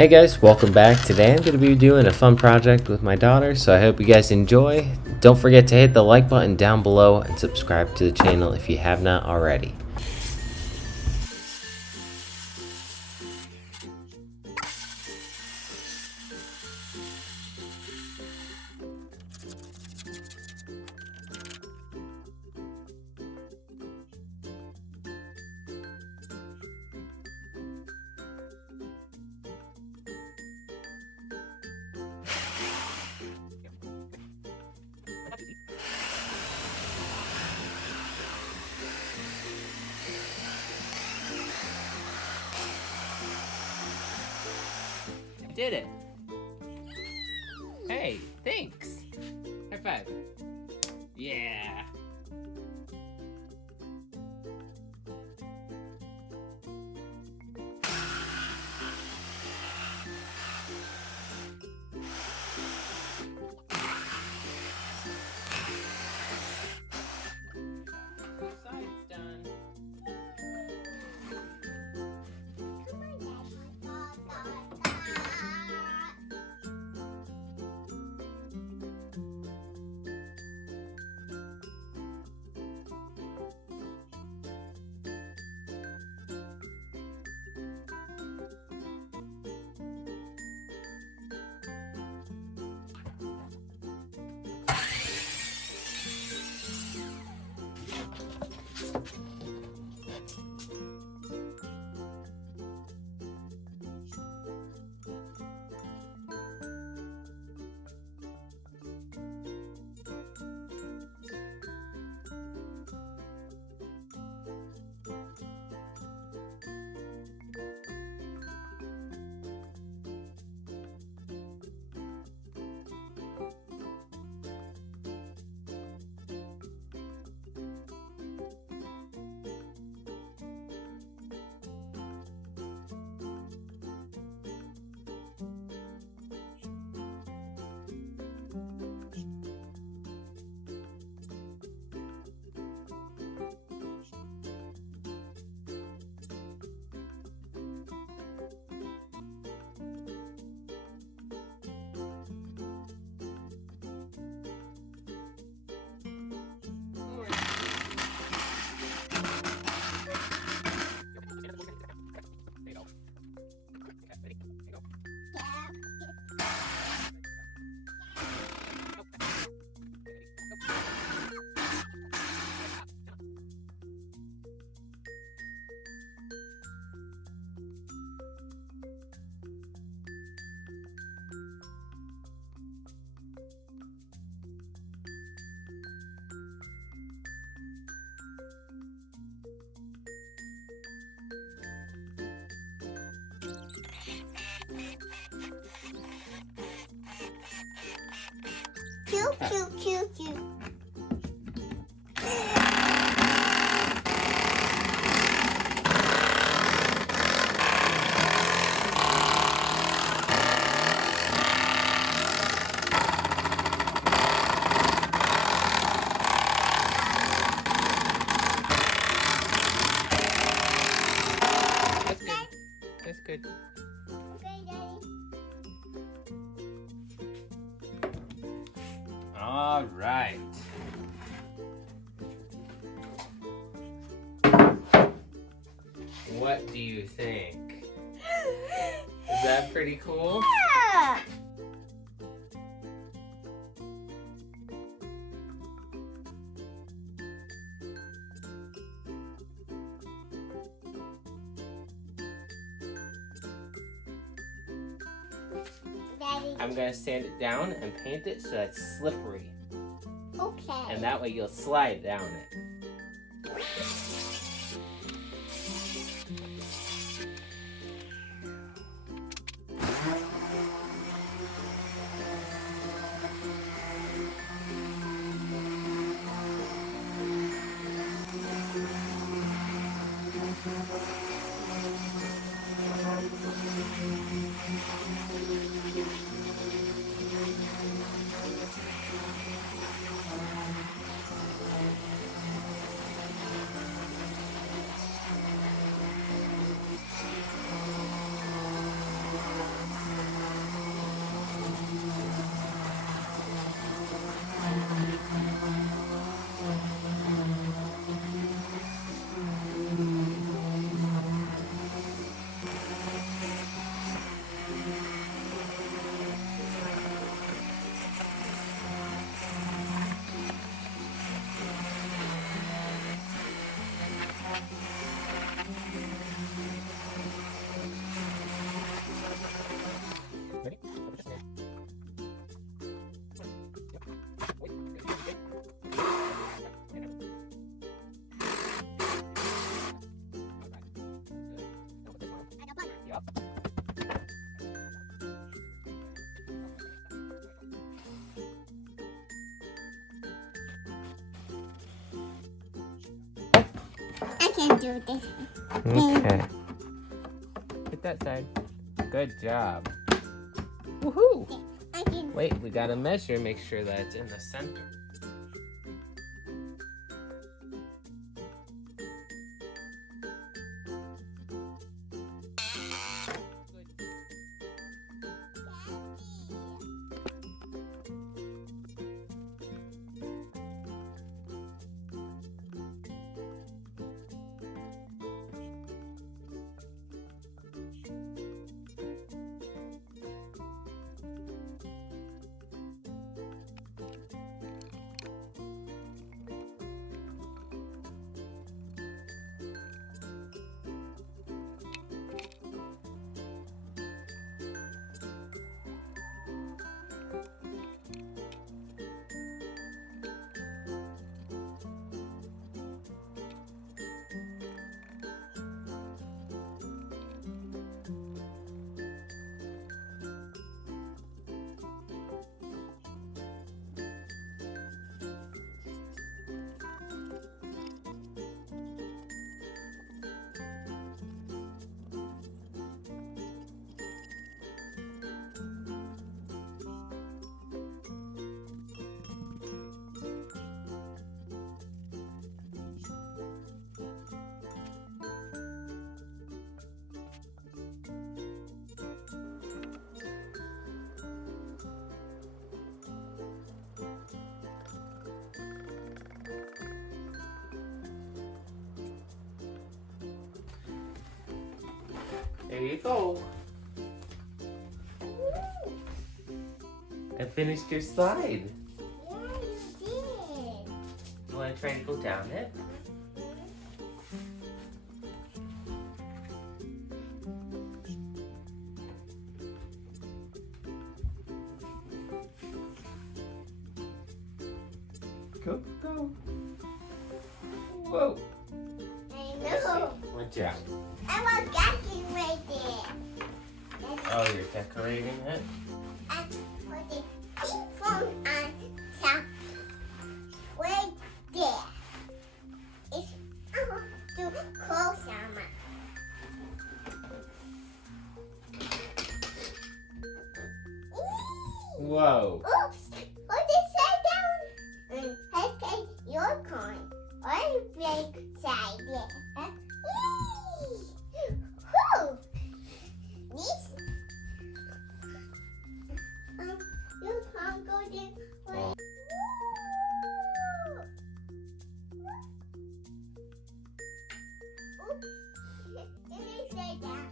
Hey guys, welcome back. Today I'm going to be doing a fun project with my daughter, so I hope you guys enjoy. Don't forget to hit the like button down below and subscribe to the channel if you have not already. Did it. Hey, thanks. High five. Yeah. Side's done. Cute, cute, cute, cute. That's good. Okay, Daddy. All right. What do you think? Is that pretty cool? Yeah. Daddy. I'm gonna sand it down and paint it so it's slippery. Okay. And that way you'll slide down it. I can do this. Okay. Hit that side. Good job. Woohoo! I can. Wait, we gotta measure, make sure that it's in the center. There you go. I finished your slide. Yeah, you did. You want to try to go down it? Go, go. Whoa. I know. Good job. I was getting right there. Oh, you're decorating it? And put the pink phone on top. Right there. It's too close, Mama. Whoa. Oops! Put it side down. Okay, your coin. Or big side there. Whoo! This. You can't go this way. Oops! It is side down.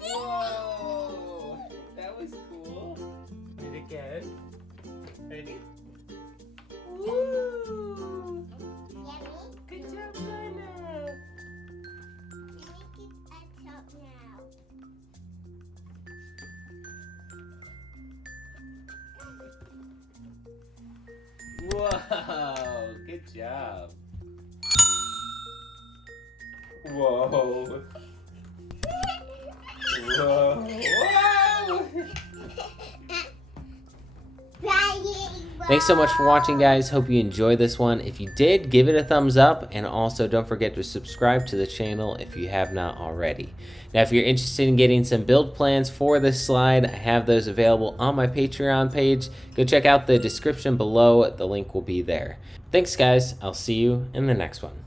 Whoa! That was cool. Do it again. Ready? Woo! Yummy. Good job, Lana. Make it at top now. Whoa! Good job. Whoa! Whoa! Whoa! Thanks so much for watching, guys. Hope you enjoyed this one. If you did, give it a thumbs up, and also don't forget to subscribe to the channel if you have not already. Now, if you're interested in getting some build plans for this slide, I have those available on my Patreon page. Go check out the description below. The link will be there. Thanks, guys. I'll see you in the next one.